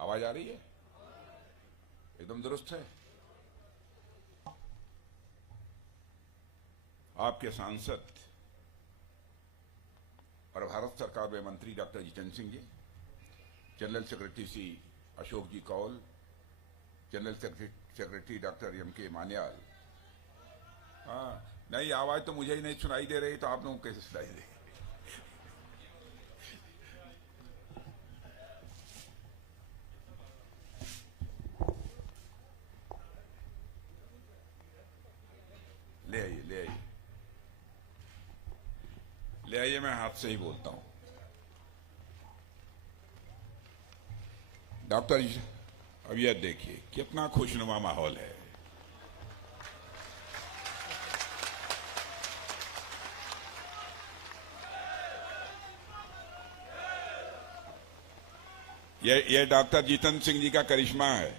आवाज आ रही है? एकदम दुरुस्त है। आपके सांसद और भारत सरकार में मंत्री doctor Jitendra Singh ji, general secretary Shri Ashok ji Kaul, general secretary doctor M K Manyal. हाँ, नहीं आवाज तो मुझे ही नहीं सुनाई दे रही, तो आप लोगों को कैसे सुनाई दे? ले आइए, ले आइए, ले आइए, मैं हाथ से ही बोलता हूं। डॉक्टर जी, अब यह देखिए कितना खुशनुमा माहौल है। ये डॉक्टर जितेंद्र सिंह जी का करिश्मा है।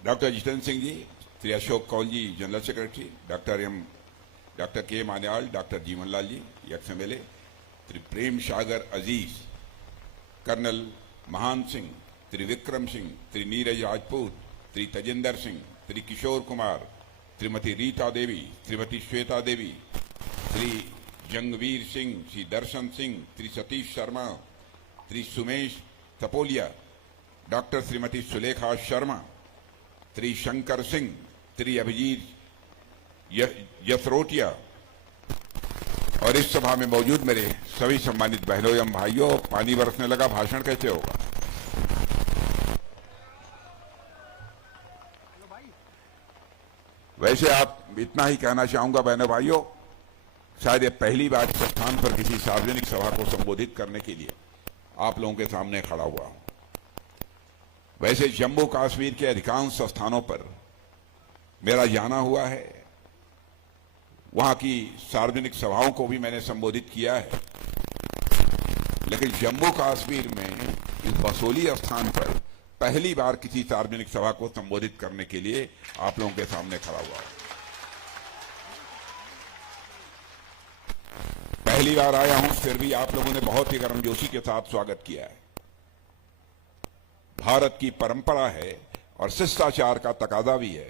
डॉक्टर जितेंद्र सिंह जी, श्री अशोक कौल जी जनरल सेक्रेटरी, डॉक्टर के मान्याल, डॉक्टर जीवनलाल जी एक्स MLA, श्री प्रेम सागर अजीज, कर्नल महान सिंह, श्री विक्रम सिंह, श्री नीरज राजपूत, श्री तजिंदर सिंह, श्री किशोर कुमार, श्रीमती रीता देवी, श्रीमती श्वेता देवी, श्री जंगवीर सिंह, श्री दर्शन सिंह, श्री सतीश शर्मा, श्री सुमेश तपोलिया, डॉक्टर श्रीमती सुलेखा शर्मा, श्री शंकर सिंह, श्री अभिजीत यसरोटिया और इस सभा में मौजूद मेरे सभी सम्मानित बहनों एवं भाइयों। पानी बरसने लगा, भाषण कैसे होगा? वैसे आप इतना ही कहना चाहूंगा बहनों भाइयों, शायद ये पहली बार इस स्थान पर किसी सार्वजनिक सभा को संबोधित करने के लिए आप लोगों के सामने खड़ा हुआ हूं। वैसे जम्मू कश्मीर के अधिकांश स्थानों पर मेरा जाना हुआ है, वहां की सार्वजनिक सभाओं को भी मैंने संबोधित किया है, लेकिन जम्मू कश्मीर में इस बसोली स्थान पर पहली बार किसी सार्वजनिक सभा को संबोधित करने के लिए आप लोगों के सामने खड़ा हुआ हूं। पहली बार आया हूं, फिर भी आप लोगों ने बहुत ही गर्मजोशी के साथ स्वागत किया है। भारत की परंपरा है और शिष्टाचार का तकाजा भी है।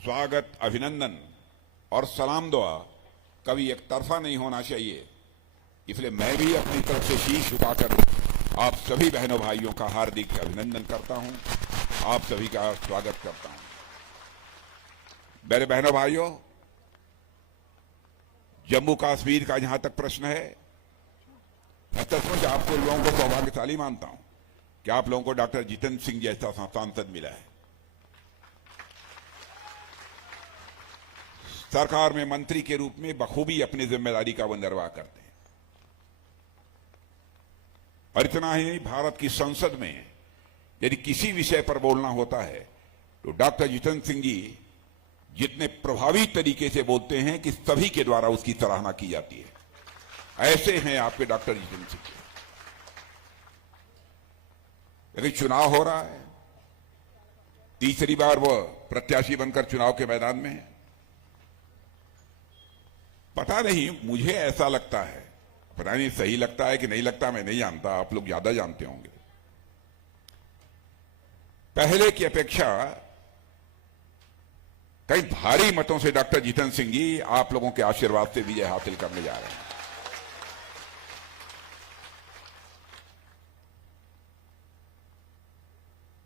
स्वागत, अभिनंदन और सलाम दुआ कभी एक तरफा नहीं होना चाहिए। इसलिए मैं भी अपनी तरफ से शीश झुकाकर आप सभी बहनों भाइयों का हार्दिक अभिनंदन करता हूं, आप सभी का स्वागत करता हूं। मेरे बहनों भाइयों, जम्मू कश्मीर का जहां तक प्रश्न है, मैं सचमुच आपको लोगों को सौभाग्यशाली मानता हूं कि आप लोगों को डॉक्टर जितेंद्र सिंह जैसा सांसद मिला है। सरकार में मंत्री के रूप में बखूबी अपनी जिम्मेदारी का वो निर्वाह करते हैं। और इतना ही नहीं, भारत की संसद में यदि किसी विषय पर बोलना होता है तो डॉक्टर जितेंद्र सिंह जी जितने प्रभावी तरीके से बोलते हैं कि सभी के द्वारा उसकी सराहना की जाती है। ऐसे हैं आपके डॉक्टर जितेंद्र सिंह। लेकिन चुनाव हो रहा है, तीसरी बार वह प्रत्याशी बनकर चुनाव के मैदान में है। पता नहीं, मुझे ऐसा लगता है, पता नहीं सही लगता है कि नहीं लगता, मैं नहीं जानता, आप लोग ज्यादा जानते होंगे। पहले की अपेक्षा कई भारी मतों से डॉक्टर जितेंद्र सिंह जी आप लोगों के आशीर्वाद से विजय हासिल करने जा रहे हैं।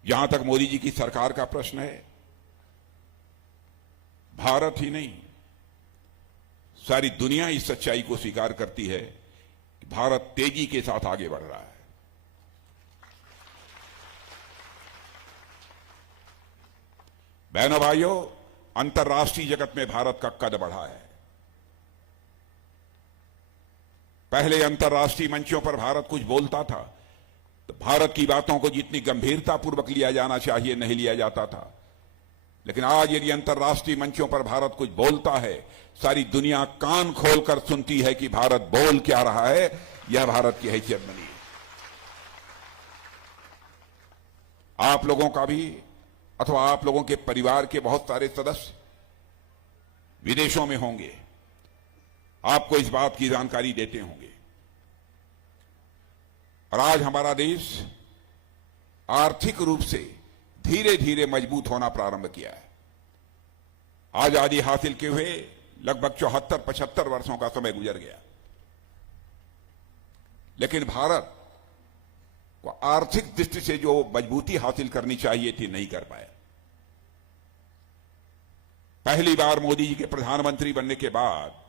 जहां तक मोदी जी की सरकार का प्रश्न है, भारत ही नहीं सारी दुनिया इस सच्चाई को स्वीकार करती है कि भारत तेजी के साथ आगे बढ़ रहा है। बहनों भाइयों, अंतर्राष्ट्रीय जगत में भारत का कद बढ़ा है। पहले अंतर्राष्ट्रीय मंचों पर भारत कुछ बोलता था तो भारत की बातों को जितनी गंभीरतापूर्वक लिया जाना चाहिए नहीं लिया जाता था, लेकिन आज यदि अंतर्राष्ट्रीय मंचों पर भारत कुछ बोलता है, सारी दुनिया कान खोलकर सुनती है कि भारत बोल क्या रहा है। यह भारत की हैसियत बनी है। आप लोगों का भी अथवा आप लोगों के परिवार के बहुत सारे सदस्य विदेशों में होंगे। आपको इस बात की जानकारी देते होंगे। और आज हमारा देश आर्थिक रूप से धीरे धीरे मजबूत होना प्रारंभ किया है। आजादी हासिल किए हुए लगभग 74-75 वर्षों का समय गुजर गया, लेकिन भारत को आर्थिक दृष्टि से जो मजबूती हासिल करनी चाहिए थी नहीं कर पाया। पहली बार मोदी जी के प्रधानमंत्री बनने के बाद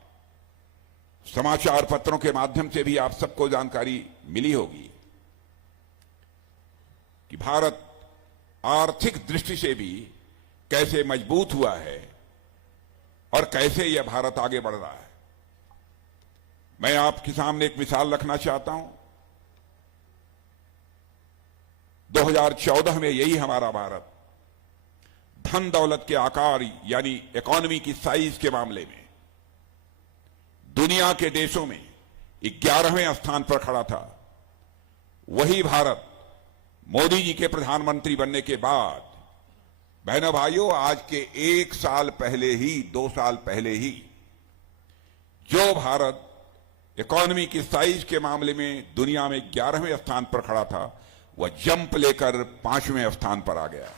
समाचार पत्रों के माध्यम से भी आप सबको जानकारी मिली होगी कि भारत आर्थिक दृष्टि से भी कैसे मजबूत हुआ है और कैसे यह भारत आगे बढ़ रहा है। मैं आपके सामने एक मिसाल रखना चाहता हूं। 2014 में यही हमारा भारत धन दौलत के आकार यानी इकोनॉमी की साइज के मामले में दुनिया के देशों में 11वें स्थान पर खड़ा था। वही भारत मोदी जी के प्रधानमंत्री बनने के बाद, बहनों भाइयों, आज के 1 साल पहले ही, 2 साल पहले ही जो भारत इकोनॉमी की साइज के मामले में दुनिया में 11वें स्थान पर खड़ा था, वह जंप लेकर 5वें स्थान पर आ गया।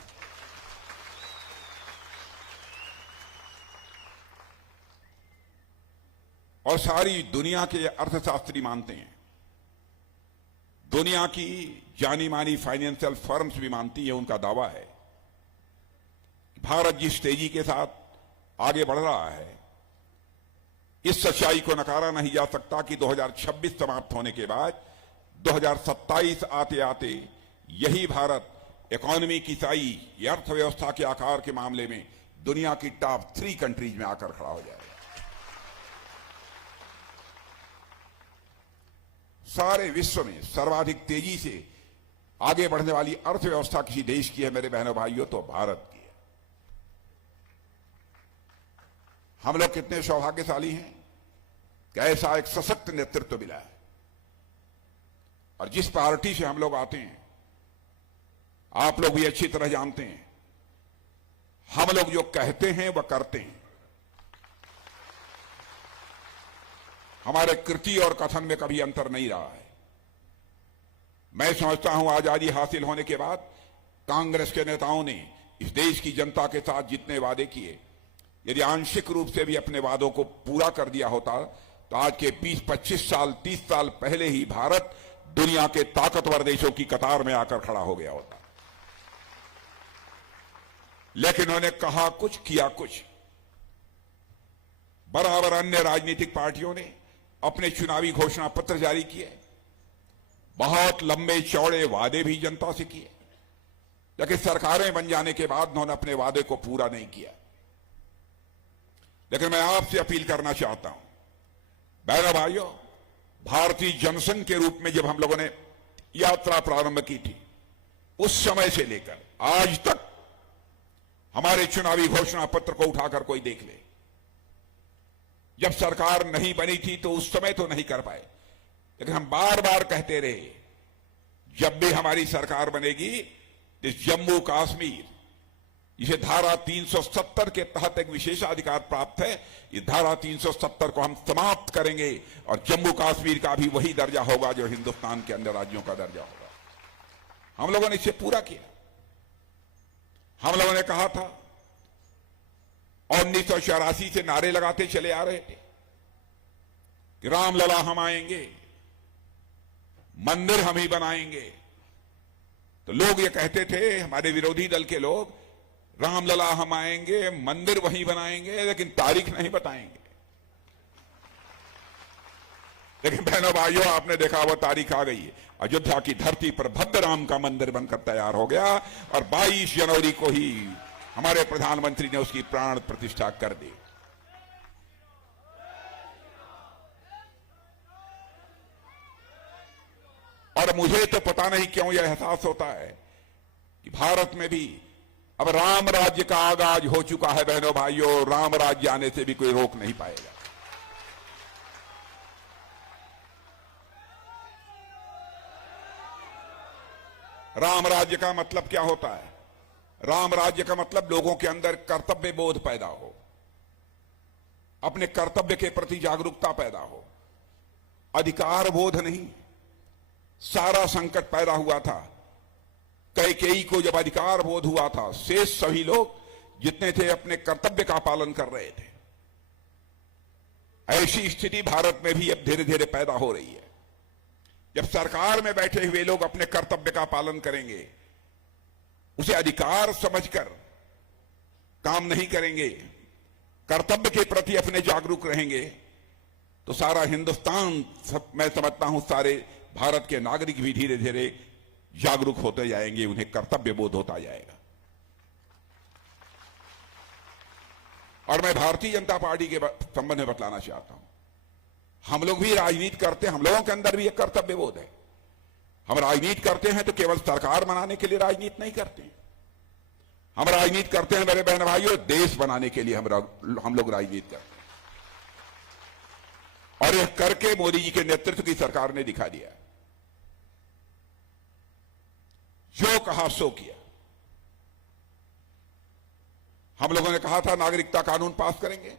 और सारी दुनिया के अर्थशास्त्री मानते हैं, दुनिया की जानी मानी फाइनेंशियल फर्म्स भी मानती है, उनका दावा है भारत जिस तेजी के साथ आगे बढ़ रहा है, इस सच्चाई को नकारा नहीं जा सकता कि 2026 समाप्त होने के बाद 2027 आते आते यही भारत इकोनॉमी की साइज या अर्थव्यवस्था के आकार के मामले में दुनिया की टॉप 3 कंट्रीज में आकर खड़ा हो जाएगा। सारे विश्व में सर्वाधिक तेजी से आगे बढ़ने वाली अर्थव्यवस्था किसी देश की है मेरे बहनों भाइयों, तो भारत की है। हम लोग कितने सौभाग्यशाली हैं कि ऐसा एक सशक्त नेतृत्व मिला है। और जिस पार्टी से हम लोग आते हैं, आप लोग भी अच्छी तरह जानते हैं, हम लोग जो कहते हैं वह करते हैं। हमारे कृति और कथन में कभी अंतर नहीं रहा है। मैं समझता हूं आजादी हासिल होने के बाद कांग्रेस के नेताओं ने इस देश की जनता के साथ जितने वादे किए, यदि आंशिक रूप से भी अपने वादों को पूरा कर दिया होता तो आज के 20-25 साल 30 साल पहले ही भारत दुनिया के ताकतवर देशों की कतार में आकर खड़ा हो गया होता। लेकिन उन्होंने कहा कुछ किया कुछ। बराबर अन्य राजनीतिक पार्टियों ने अपने चुनावी घोषणा पत्र जारी किए, बहुत लंबे चौड़े वादे भी जनता से किए, लेकिन सरकारें बन जाने के बाद उन्होंने अपने वादे को पूरा नहीं किया। लेकिन मैं आपसे अपील करना चाहता हूं, बहनों भाइयों, भारतीय जनसंघ के रूप में जब हम लोगों ने यात्रा प्रारंभ की थी, उस समय से लेकर आज तक हमारे चुनावी घोषणा पत्र को उठाकर कोई देख ले। जब सरकार नहीं बनी थी तो उस समय तो नहीं कर पाए, लेकिन हम बार बार कहते रहे, जब भी हमारी सरकार बनेगी तो जम्मू कश्मीर, जिसे धारा 370 के तहत एक विशेषाधिकार प्राप्त है, इस धारा 370 को हम समाप्त करेंगे और जम्मू कश्मीर का भी वही दर्जा होगा जो हिंदुस्तान के अन्य राज्यों का दर्जा होगा। हम लोगों ने इसे पूरा किया। हम लोगों ने कहा था, 1984 से नारे लगाते चले आ रहे थे कि रामलला हम आएंगे, मंदिर हम ही बनाएंगे। तो लोग ये कहते थे, हमारे विरोधी दल के लोग, रामलला हम आएंगे, मंदिर वहीं बनाएंगे, लेकिन तारीख नहीं बताएंगे। लेकिन बहनों भाइयों, आपने देखा वह तारीख आ गई। अयोध्या की धरती पर भद्र राम का मंदिर बनकर तैयार हो गया और 22 जनवरी को ही हमारे प्रधानमंत्री ने उसकी प्राण प्रतिष्ठा कर दी। और मुझे तो पता नहीं क्यों यह एहसास होता है कि भारत में भी अब राम राज्य का आगाज हो चुका है। बहनों भाइयों, राम राज्य आने से भी कोई रोक नहीं पाएगा। राम राज्य का मतलब क्या होता है? राम राज्य का मतलब लोगों के अंदर कर्तव्य बोध पैदा हो, अपने कर्तव्य के प्रति जागरूकता पैदा हो, अधिकार बोध नहीं। सारा संकट पैदा हुआ था कैकेयी को जब अधिकार बोध हुआ था, शेष सभी लोग जितने थे अपने कर्तव्य का पालन कर रहे थे। ऐसी स्थिति भारत में भी अब धीरे धीरे पैदा हो रही है। जब सरकार में बैठे हुए लोग अपने कर्तव्य का पालन करेंगे, उसे अधिकार समझकर काम नहीं करेंगे, कर्तव्य के प्रति अपने जागरूक रहेंगे, तो सारा हिंदुस्तान मैं समझता हूं सारे भारत के नागरिक भी धीरे धीरे जागरूक होते जाएंगे, उन्हें कर्तव्य बोध होता जाएगा। और मैं भारतीय जनता पार्टी के संबंध में बतलाना चाहता हूं, हम लोग भी राजनीति करते हैं, हम लोगों के अंदर भी एक कर्तव्य बोध है। हम राजनीति करते हैं तो केवल सरकार बनाने के लिए राजनीति नहीं करते, हम राजनीति करते हैं मेरे बहन भाइयों देश बनाने के लिए हम लोग राजनीति करते हैं। और यह करके मोदी जी के नेतृत्व की सरकार ने दिखा दिया, जो कहा सो किया। हम लोगों ने कहा था नागरिकता कानून पास करेंगे,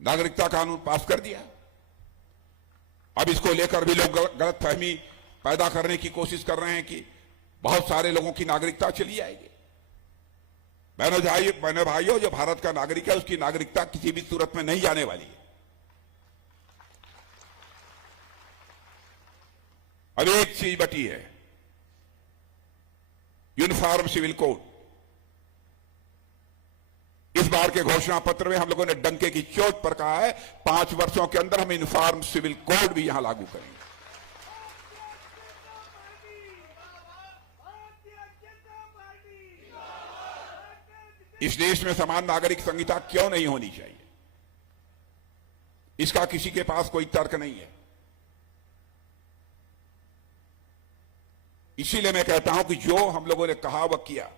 नागरिकता कानून पास कर दिया। अब इसको लेकर भी लोग गलतफहमी पैदा करने की कोशिश कर रहे हैं कि बहुत सारे लोगों की नागरिकता चली जाएगी। बहनों भाइयों, जो भारत का नागरिक है उसकी नागरिकता किसी भी सूरत में नहीं जाने वाली है। अब एक चीज बची है, यूनिफॉर्म सिविल कोड। इस बार के घोषणा पत्र में हम लोगों ने डंके की चोट पर कहा है 5 वर्षों के अंदर हम यूनिफॉर्म सिविल कोड भी यहां लागू करेंगे। इस देश में समान नागरिक संहिता क्यों नहीं होनी चाहिए, इसका किसी के पास कोई तर्क नहीं है। इसीलिए मैं कहता हूं कि जो हम लोगों ने कहा वह किया।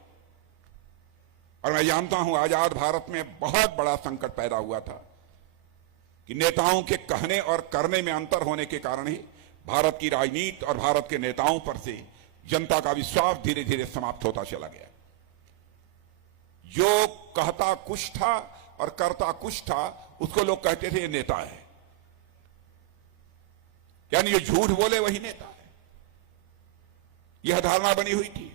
और मैं जानता हूं आजाद भारत में बहुत बड़ा संकट पैदा हुआ था कि नेताओं के कहने और करने में अंतर होने के कारण ही भारत की राजनीति और भारत के नेताओं पर से जनता का विश्वास धीरे धीरे समाप्त होता चला गया। जो कहता कुछ था और करता कुछ था, उसको लोग कहते थे ये नेता है, यानी जो झूठ बोले वही नेता है, यह धारणा बनी हुई थी।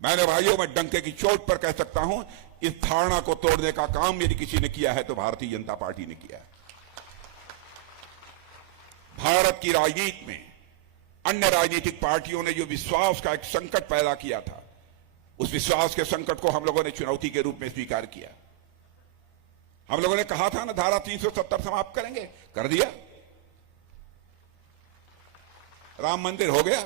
मैंने भाइयों, मैं डंके की चोट पर कह सकता हूं, इस धारणा को तोड़ने का काम यदि किसी ने किया है तो भारतीय जनता पार्टी ने किया है। भारत की राजनीति में अन्य राजनीतिक पार्टियों ने जो विश्वास का एक संकट पैदा किया था, उस विश्वास के संकट को हम लोगों ने चुनौती के रूप में स्वीकार किया। हम लोगों ने कहा था ना धारा 370 समाप्त करेंगे, कर दिया। राम मंदिर हो गया,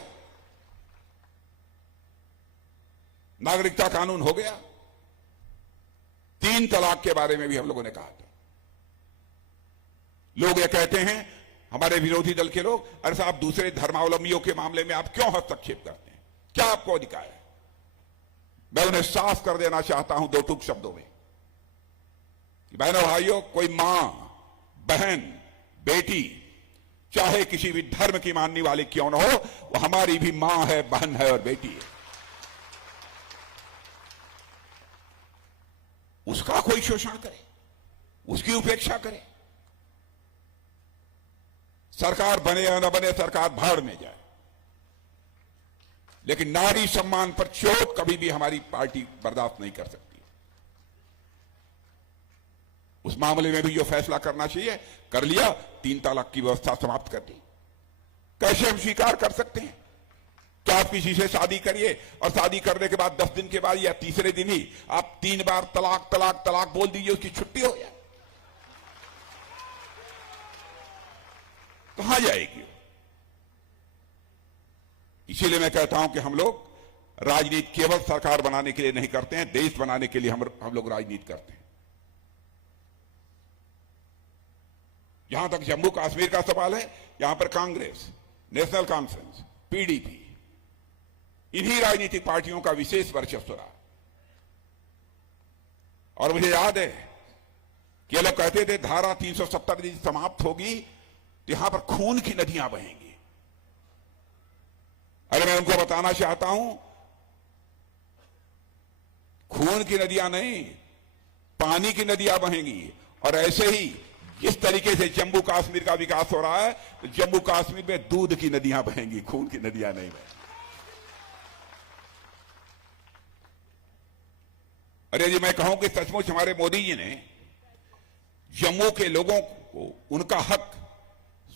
नागरिकता कानून हो गया, 3 तलाक के बारे में भी हम लोगों ने कहा था। लोग ये कहते हैं, हमारे विरोधी दल के लोग, अरे साहब दूसरे धर्मावलंबियों के मामले में आप क्यों हस्तक्षेप करते हैं, क्या आपको अधिकार है? मैं उन्हें साफ कर देना चाहता हूं 2 टूक शब्दों में कि बहनों भाइयों, कोई मां, बहन, बेटी चाहे किसी भी धर्म की मानने वाली क्यों न हो, वो हमारी भी मां है, बहन है और बेटी है। उसका कोई शोषण करे, उसकी उपेक्षा करे, सरकार बने या न बने, सरकार भाड़ में जाए, लेकिन नारी सम्मान पर चोट कभी भी हमारी पार्टी बर्दाश्त नहीं कर सकती। उस मामले में भी जो फैसला करना चाहिए कर लिया, 3 तलाक की व्यवस्था समाप्त कर दी। कैसे हम स्वीकार कर सकते हैं? क्या आप किसी से शादी करिए और शादी करने के बाद 10 दिन के बाद या तीसरे दिन ही आप 3 बार तलाक तलाक तलाक बोल दीजिए, उसकी छुट्टी हो जाए? कहां जाएगी? इसीलिए मैं कहता हूं कि हम लोग राजनीति केवल सरकार बनाने के लिए नहीं करते हैं, देश बनाने के लिए हम लोग राजनीति करते हैं। जहां तक जम्मू कश्मीर का सवाल है, यहां पर कांग्रेस, नेशनल कॉन्फ्रेंस, पीडीपी, इन्हीं राजनीतिक पार्टियों का विशेष वर्चस्व रहा। और मुझे याद है कि ये लोग कहते थे धारा 370 यदि समाप्त होगी तो यहां पर खून की नदियां बहेंगी। अरे मैं उनको बताना चाहता हूं, खून की नदियां नहीं, पानी की नदियां बहेंगी। और ऐसे ही जिस तरीके से जम्मू कश्मीर का विकास हो रहा है, तो जम्मू कश्मीर में दूध की नदियां बहेंगी, खून की नदियां नहीं बहेंगी। अरे जी, मैं कहूं कि सचमुच हमारे मोदी जी ने जम्मू के लोगों को उनका हक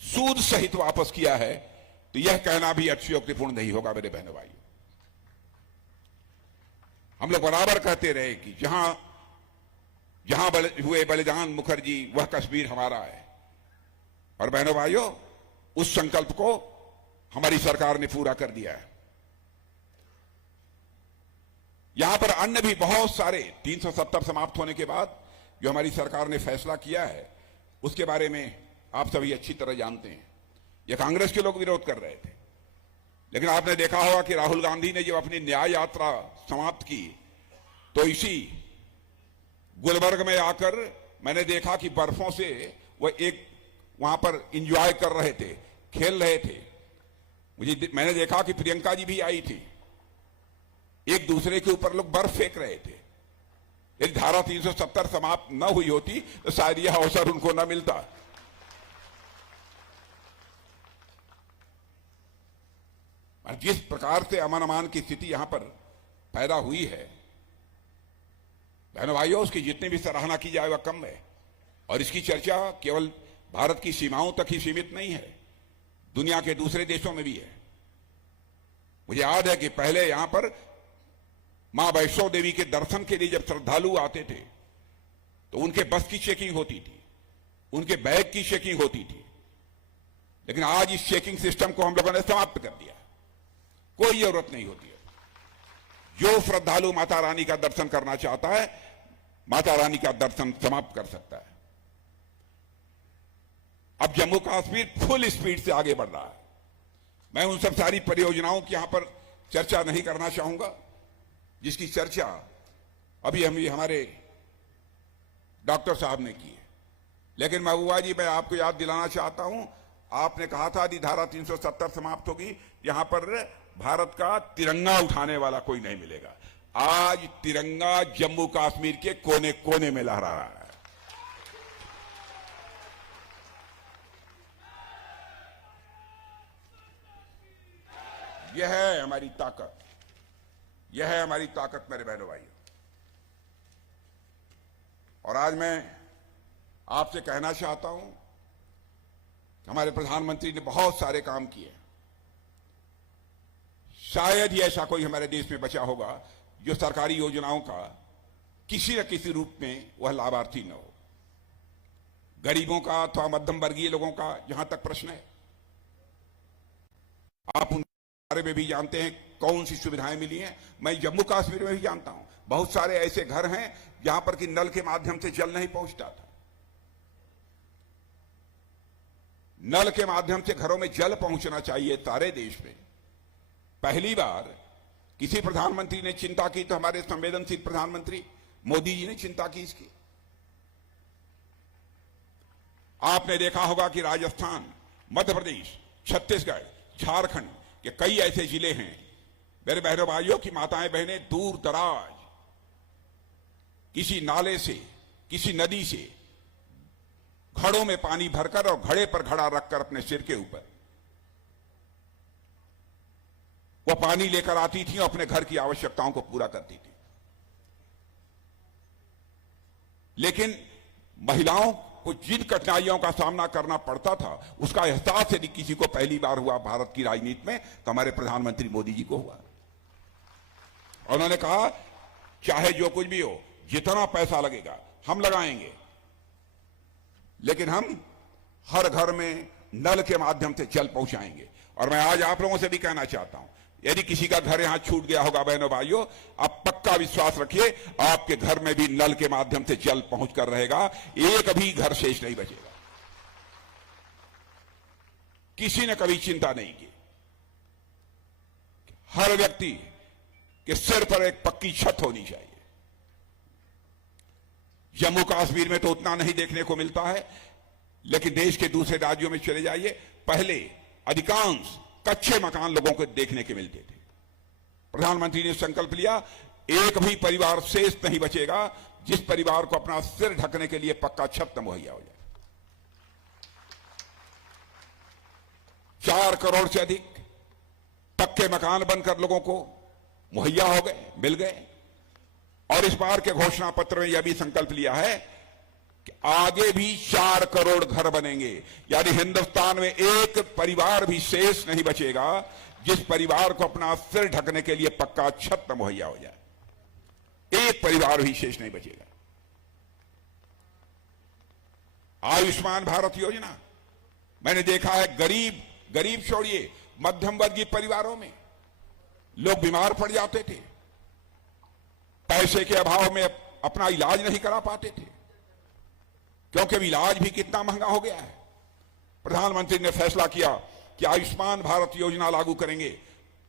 सूद सहित वापस किया है, तो यह कहना भी अतिशयोक्तिपूर्ण नहीं होगा मेरे बहनों भाइयों। हम लोग बराबर कहते रहे कि जहां हुए बलिदान मुखर्जी, वह कश्मीर हमारा है। और बहनों भाइयों, उस संकल्प को हमारी सरकार ने पूरा कर दिया है। यहां पर अन्य भी बहुत सारे 370 समाप्त होने के बाद जो हमारी सरकार ने फैसला किया है, उसके बारे में आप सभी अच्छी तरह जानते हैं। यह कांग्रेस के लोग विरोध कर रहे थे, लेकिन आपने देखा होगा कि राहुल गांधी ने जब अपनी न्याय यात्रा समाप्त की, तो इसी गुलबर्ग में आकर मैंने देखा कि बर्फों से वह एक वहां पर एंजॉय कर रहे थे, खेल रहे थे। मैंने देखा कि प्रियंका जी भी आई थी, एक दूसरे के ऊपर लोग बर्फ फेंक रहे थे। यदि धारा 370 समाप्त न हुई होती तो शायद यह अवसर उनको न मिलता। और जिस प्रकार से अमन अमान की स्थिति यहां पर पैदा हुई है, बहनों भाइयों, उसकी जितनी भी सराहना की जाए वह कम है। और इसकी चर्चा केवल भारत की सीमाओं तक ही सीमित नहीं है, दुनिया के दूसरे देशों में भी है। मुझे याद है कि पहले यहां पर मां वैष्णो देवी के दर्शन के लिए जब श्रद्धालु आते थे, तो उनके बस की चेकिंग होती थी, उनके बैग की चेकिंग होती थी। लेकिन आज इस चेकिंग सिस्टम को हम लोगों ने समाप्त कर दिया, कोई जरूरत नहीं होती है। जो श्रद्धालु माता रानी का दर्शन करना चाहता है, माता रानी का दर्शन समाप्त कर सकता है। अब जम्मू कश्मीर फुल स्पीड से आगे बढ़ रहा है। मैं उन सब सारी परियोजनाओं की यहां पर चर्चा नहीं करना चाहूंगा, जिसकी चर्चा अभी हमारे डॉक्टर साहब ने की है। लेकिन महबूबा जी, मैं आपको याद दिलाना चाहता हूं, आपने कहा था कि धारा 370 समाप्त होगी, यहां पर भारत का तिरंगा उठाने वाला कोई नहीं मिलेगा। आज तिरंगा जम्मू कश्मीर के कोने कोने में लहरा रहा है। यह है हमारी ताकत, यह है हमारी ताकत मेरे बहनों भाइयों। और आज मैं आपसे कहना चाहता हूं, हमारे प्रधानमंत्री ने बहुत सारे काम किए। शायद ही ऐसा कोई हमारे देश में बचा होगा जो सरकारी योजनाओं का किसी न किसी रूप में वह लाभार्थी न हो। गरीबों का अथवा मध्यम वर्गीय लोगों का जहां तक प्रश्न है, आप उन बारे में भी जानते हैं कौन सी सुविधाएं मिली हैं। मैं जम्मू कश्मीर में भी जानता हूं, बहुत सारे ऐसे घर हैं जहां पर कि नल के माध्यम से जल नहीं पहुंचता था। नल के माध्यम से घरों में जल पहुंचना चाहिए सारे देश में। पहली बार किसी प्रधानमंत्री ने चिंता की तो हमारे संवेदनशील प्रधानमंत्री मोदी जी ने चिंता की इसकी। आपने देखा होगा कि राजस्थान, मध्य प्रदेश, छत्तीसगढ़, झारखंड के कई ऐसे जिले हैं मेरे बहनों भाइयों की माताएं बहनें दूर दराज किसी नाले से, किसी नदी से घड़ों में पानी भरकर और घड़े पर घड़ा रखकर अपने सिर के ऊपर वह पानी लेकर आती थी और अपने घर की आवश्यकताओं को पूरा करती थी। लेकिन महिलाओं को जिन कठिनाइयों का सामना करना पड़ता था, उसका एहसास यदि किसी को पहली बार हुआ भारत की राजनीति में, तो हमारे प्रधानमंत्री मोदी जी को हुआ। और उन्होंने कहा, चाहे जो कुछ भी हो, जितना पैसा लगेगा हम लगाएंगे, लेकिन हम हर घर में नल के माध्यम से जल पहुंचाएंगे। और मैं आज आप लोगों से भी कहना चाहता हूं, यदि किसी का घर यहां छूट गया होगा बहनों भाइयों, आप पक्का विश्वास रखिए आपके घर में भी नल के माध्यम से जल पहुंचकर रहेगा, एक भी घर शेष नहीं बचेगा। किसी ने कभी चिंता नहीं की। हर व्यक्ति के सिर पर एक पक्की छत होनी चाहिए। जम्मू कश्मीर में तो उतना नहीं देखने को मिलता है, लेकिन देश के दूसरे राज्यों में चले जाइए, पहले अधिकांश कच्चे मकान लोगों को देखने के मिलते थे। प्रधानमंत्री ने संकल्प लिया, एक भी परिवार शेष नहीं बचेगा जिस परिवार को अपना सिर ढकने के लिए पक्का छत मुहैया हो जाए। 4 करोड़ से अधिक पक्के मकान बनकर लोगों को मुहैया हो गए, मिल गए। और इस बार के घोषणा पत्र में यह भी संकल्प लिया है कि आगे भी 4 करोड़ घर बनेंगे, यानी हिंदुस्तान में एक परिवार भी शेष नहीं बचेगा जिस परिवार को अपना सिर ढकने के लिए पक्का छत मुहैया हो जाए। एक परिवार भी शेष नहीं बचेगा। आयुष्मान भारत योजना, मैंने देखा है गरीब छोड़िए, मध्यम वर्गीय परिवारों में लोग बीमार पड़ जाते थे, पैसे के अभाव में अपना इलाज नहीं करा पाते थे, क्योंकि अब इलाज भी कितना महंगा हो गया है। प्रधानमंत्री ने फैसला किया कि आयुष्मान भारत योजना लागू करेंगे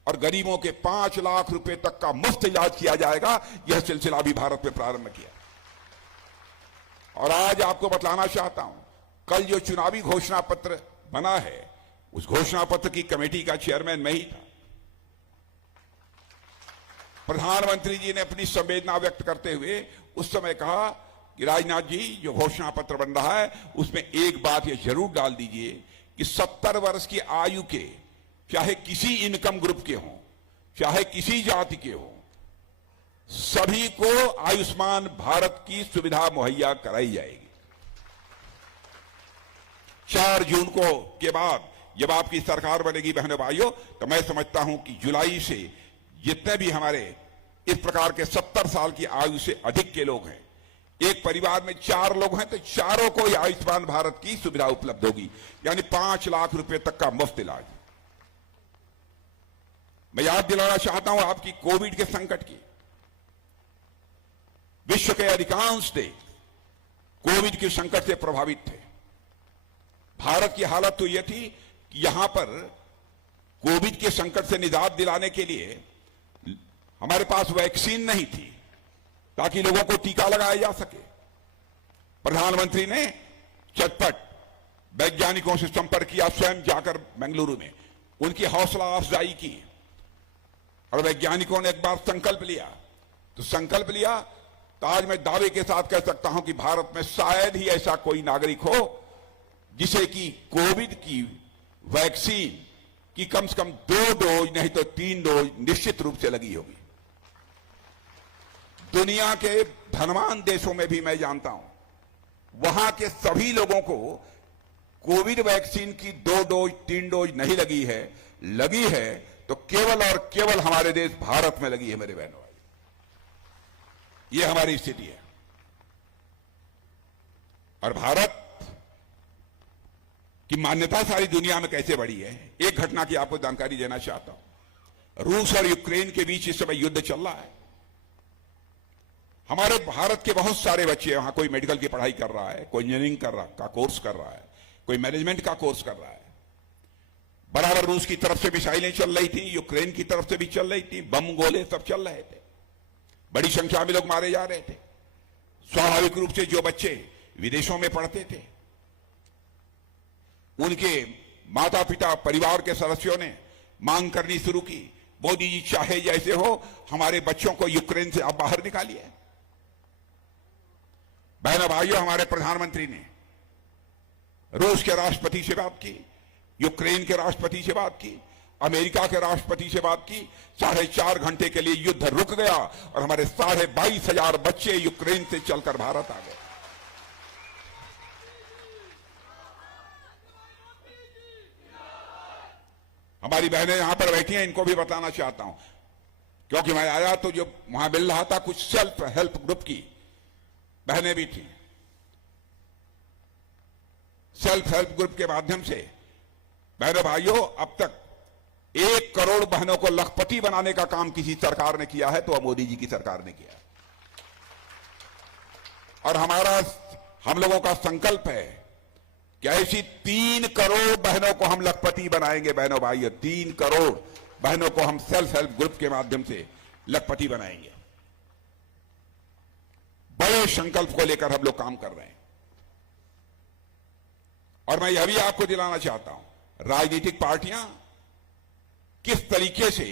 और गरीबों के 5 लाख रुपए तक का मुफ्त इलाज किया जाएगा। यह सिलसिला भी भारत में प्रारंभ किया। और आज आपको बतलाना चाहता हूं, कल जो चुनावी घोषणा पत्र बना है, उस घोषणा पत्र की कमेटी का चेयरमैन मैं ही था। प्रधानमंत्री जी ने अपनी संवेदना व्यक्त करते हुए उस समय कहा कि राजनाथ जी, जो घोषणा पत्र बन रहा है उसमें एक बात ये जरूर डाल दीजिए कि 70 वर्ष की आयु के, चाहे किसी इनकम ग्रुप के हों, चाहे किसी जाति के हों, सभी को आयुष्मान भारत की सुविधा मुहैया कराई जाएगी। 4 जून को के बाद जब आपकी सरकार बनेगी बहनों भाइयों, तो मैं समझता हूं कि जुलाई से जितने भी हमारे इस प्रकार के 70 साल की आयु से अधिक के लोग हैं, एक परिवार में 4 लोग हैं तो चारों को यह आयुष्मान भारत की सुविधा उपलब्ध होगी, यानी 5 लाख रुपए तक का मुफ्त इलाज। मैं याद दिलाना चाहता हूं आपकी कोविड के संकट की। विश्व के अधिकांश देश कोविड के संकट से प्रभावित थे। भारत की हालत तो यह थी कि यहां पर कोविड के संकट से निजात दिलाने के लिए हमारे पास वैक्सीन नहीं थी ताकि लोगों को टीका लगाया जा सके। प्रधानमंत्री ने चटपट वैज्ञानिकों से संपर्क किया, स्वयं जाकर बेंगलुरु में उनकी हौसला अफजाई की और वैज्ञानिकों ने एक बार संकल्प लिया। तो आज मैं दावे के साथ कह सकता हूं कि भारत में शायद ही ऐसा कोई नागरिक हो जिसे कि कोविड की वैक्सीन की कम से कम 2 डोज नहीं तो 3 डोज निश्चित रूप से लगी होगी। दुनिया के धनवान देशों में भी मैं जानता हूं, वहां के सभी लोगों को कोविड वैक्सीन की 2 डोज 3 डोज नहीं लगी है तो केवल और केवल हमारे देश भारत में लगी है। मेरे बहनों, ये हमारी स्थिति है। और भारत की मान्यता सारी दुनिया में कैसे बढ़ी है, एक घटना की आपको जानकारी देना चाहता हूं। रूस और यूक्रेन के बीच इस समय युद्ध चल रहा है। हमारे भारत के बहुत सारे बच्चे वहां, कोई मेडिकल की पढ़ाई कर रहा है, कोई इंजीनियरिंग का कोर्स कर रहा है, कोई मैनेजमेंट का कोर्स कर रहा है। बराबर रूस की तरफ से मिसाइलें चल रही थी, यूक्रेन की तरफ से भी चल रही थी, बम गोले सब चल रहे थे, बड़ी संख्या में लोग मारे जा रहे थे। स्वाभाविक रूप से जो बच्चे विदेशों में पढ़ते थे, उनके माता पिता परिवार के सदस्यों ने मांग करनी शुरू की, मोदी जी चाहे जैसे हो हमारे बच्चों को यूक्रेन से आप बाहर निकालिए। बहनों भाइयों, हमारे प्रधानमंत्री ने रूस के राष्ट्रपति से बात की, यूक्रेन के राष्ट्रपति से बात की, अमेरिका के राष्ट्रपति से बात की। 4.5 घंटे के लिए युद्ध रुक गया और हमारे 22,500 बच्चे यूक्रेन से चलकर भारत आ गए। हमारी बहनें यहां पर बैठी हैं, इनको भी बताना चाहता हूं, क्योंकि मैं आया तो जो वहां मिल रहा था कुछ सेल्फ हेल्प ग्रुप की बहनें भी थी। सेल्फ हेल्प ग्रुप के माध्यम से बहनों भाइयों, अब तक 1 करोड़ बहनों को लखपति बनाने का काम किसी सरकार ने किया है तो मोदी जी की सरकार ने किया। और हम लोगों का संकल्प है कि ऐसी 3 करोड़ बहनों को हम लखपति बनाएंगे। बहनों भाइयों, 3 करोड़ बहनों को हम सेल्फ हेल्प ग्रुप के माध्यम से लखपति बनाएंगे। बड़े संकल्प को लेकर हम लोग काम कर रहे हैं। और मैं यह भी आपको दिलाना चाहता हूं, राजनीतिक पार्टियां किस तरीके से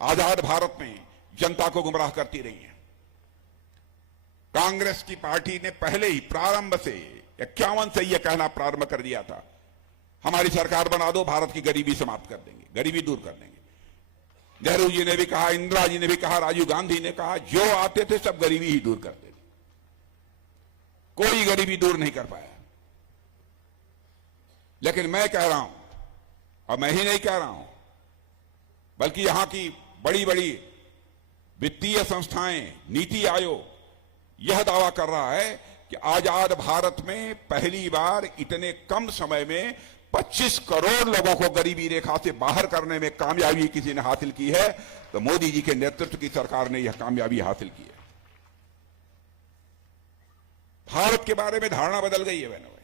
आजाद भारत में जनता को गुमराह करती रही हैं। कांग्रेस की पार्टी ने पहले ही प्रारंभ से 51 से यह कहना प्रारंभ कर दिया था, हमारी सरकार बना दो, भारत की गरीबी समाप्त कर देंगे, गरीबी दूर कर देंगे। नेहरू जी ने भी कहा, इंदिरा जी ने भी कहा, राजीव गांधी ने कहा, जो आते थे सब गरीबी ही दूर करते थे। कोई गरीबी दूर नहीं कर पाया। लेकिन मैं कह रहा हूं, और मैं ही नहीं कह रहा हूं, बल्कि यहां की बड़ी बड़ी वित्तीय संस्थाएं, नीति आयोग यह दावा कर रहा है कि आजाद भारत में पहली बार इतने कम समय में 25 करोड़ लोगों को गरीबी रेखा से बाहर करने में कामयाबी किसी ने हासिल की है, तो मोदी जी के नेतृत्व की सरकार ने यह कामयाबी हासिल की है। भारत के बारे में धारणा बदल गई है बहनों।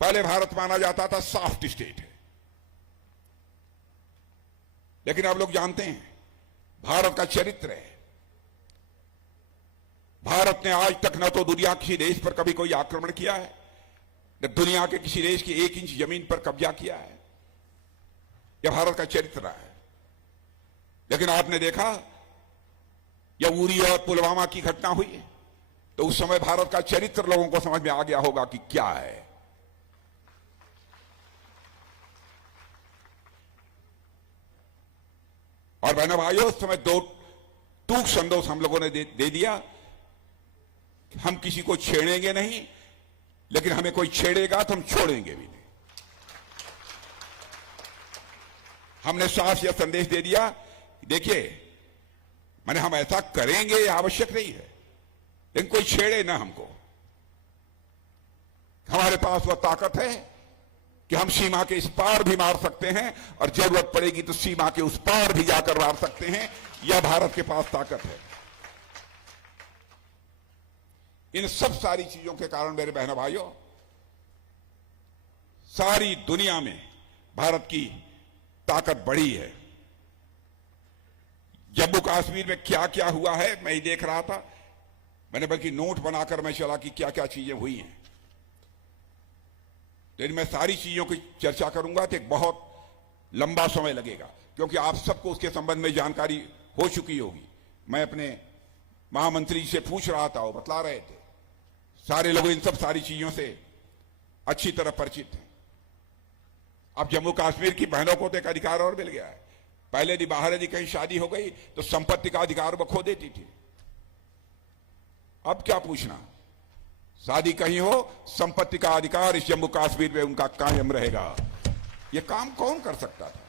पहले भारत माना जाता था सॉफ्ट स्टेट है, लेकिन अब लोग जानते हैं भारत का चरित्र है। भारत ने आज तक न तो दुनिया किसी देश पर कभी कोई आक्रमण किया है, न दुनिया के किसी देश की 1 इंच जमीन पर कब्जा किया है। यह भारत का चरित्र रहा है। लेकिन आपने देखा यह उरी और पुलवामा की घटना हुई, तो उस समय भारत का चरित्र लोगों को समझ में आ गया होगा कि क्या है। और बहनों भाइयों, उस समय 2 टूक संदेश हम लोगों ने दे दिया, हम किसी को छेड़ेंगे नहीं, लेकिन हमें कोई छेड़ेगा तो हम छोड़ेंगे भी नहीं। हमने साफ यह संदेश दे दिया, देखिए माने हम ऐसा करेंगे यह आवश्यक नहीं है, लेकिन कोई छेड़े ना हमको। हमारे पास वह ताकत है कि हम सीमा के इस पार भी मार सकते हैं, और जरूरत पड़ेगी तो सीमा के उस पार भी जाकर मार सकते हैं। यह भारत के पास ताकत है। इन सब सारी चीजों के कारण मेरे बहनों भाइयों, सारी दुनिया में भारत की ताकत बढ़ी है। जम्मू कश्मीर में क्या क्या हुआ है मैं ही देख रहा था। मैंने बल्कि नोट बनाकर मैं चला कि क्या क्या चीजें हुई हैं, लेकिन मैं सारी चीजों की चर्चा करूंगा तो एक बहुत लंबा समय लगेगा, क्योंकि आप सबको उसके संबंध में जानकारी हो चुकी होगी। मैं अपने महामंत्री जी से पूछ रहा था, वो बतला रहे थे। सारे लोग इन सब सारी चीजों से अच्छी तरह परिचित हैं। अब जम्मू कश्मीर की बहनों को तो एक अधिकार और मिल गया है। पहले यदि बाहर यदि कहीं शादी हो गई तो संपत्ति का अधिकार वो खो देती थी। अब क्या पूछना, शादी कहीं हो, संपत्ति का अधिकार इस जम्मू कश्मीर में उनका कायम रहेगा। यह काम कौन कर सकता था?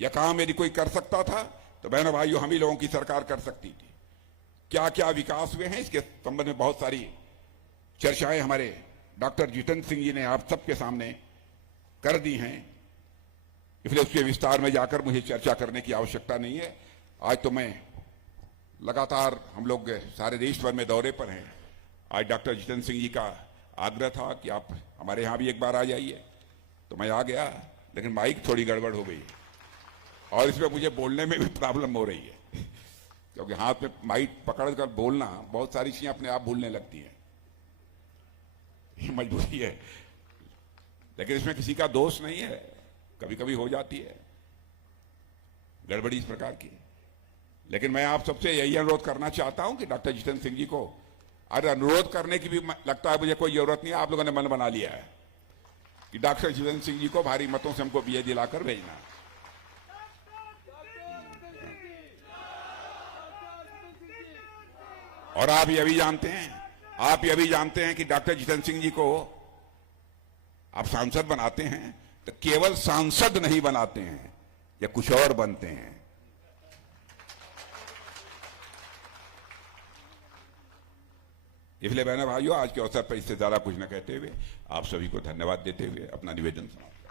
यह काम यदि कोई कर सकता था तो बहनों भाइयों हम ही लोगों की सरकार कर सकती थी। क्या क्या विकास हुए हैं इसके संबंध में बहुत सारी चर्चाएं हमारे डॉक्टर जितेंद्र सिंह जी ने आप सबके सामने कर दी हैं, इसलिए उसके विस्तार में जाकर मुझे चर्चा करने की आवश्यकता नहीं है। आज तो मैं लगातार, हम लोग सारे देश भर में दौरे पर हैं। आज डॉक्टर जितेंद्र सिंह जी का आग्रह था कि आप हमारे यहाँ भी एक बार आ जाइए, तो मैं आ गया, लेकिन माइक थोड़ी गड़बड़ हो गई और इसमें मुझे बोलने में भी प्रॉब्लम हो रही है, क्योंकि हाथ में माइक पकड़कर बोलना बहुत सारी चीजें अपने आप भूलने लगती हैं। ये मजबूरी है, लेकिन इसमें किसी का दोष नहीं है, कभी कभी हो जाती है गड़बड़ी इस प्रकार की। लेकिन मैं आप सबसे यही अनुरोध करना चाहता हूं कि डॉक्टर जितेंद्र सिंह जी को, अरे अनुरोध करने की भी लगता है मुझे कोई जरूरत नहीं है, आप लोगों ने मन बना लिया है कि डॉक्टर जितेंद्र सिंह जी को भारी मतों से हमको बीए दिलाकर भेजना। और आप ये भी जानते हैं कि डॉक्टर जितेंद्र सिंह जी को आप सांसद बनाते हैं तो केवल सांसद नहीं बनाते हैं, या कुछ और बनते हैं। इसलिए बहनों भाइयों, आज के अवसर पर इससे ज्यादा कुछ न कहते हुए आप सभी को धन्यवाद देते हुए अपना निवेदन समाप्त।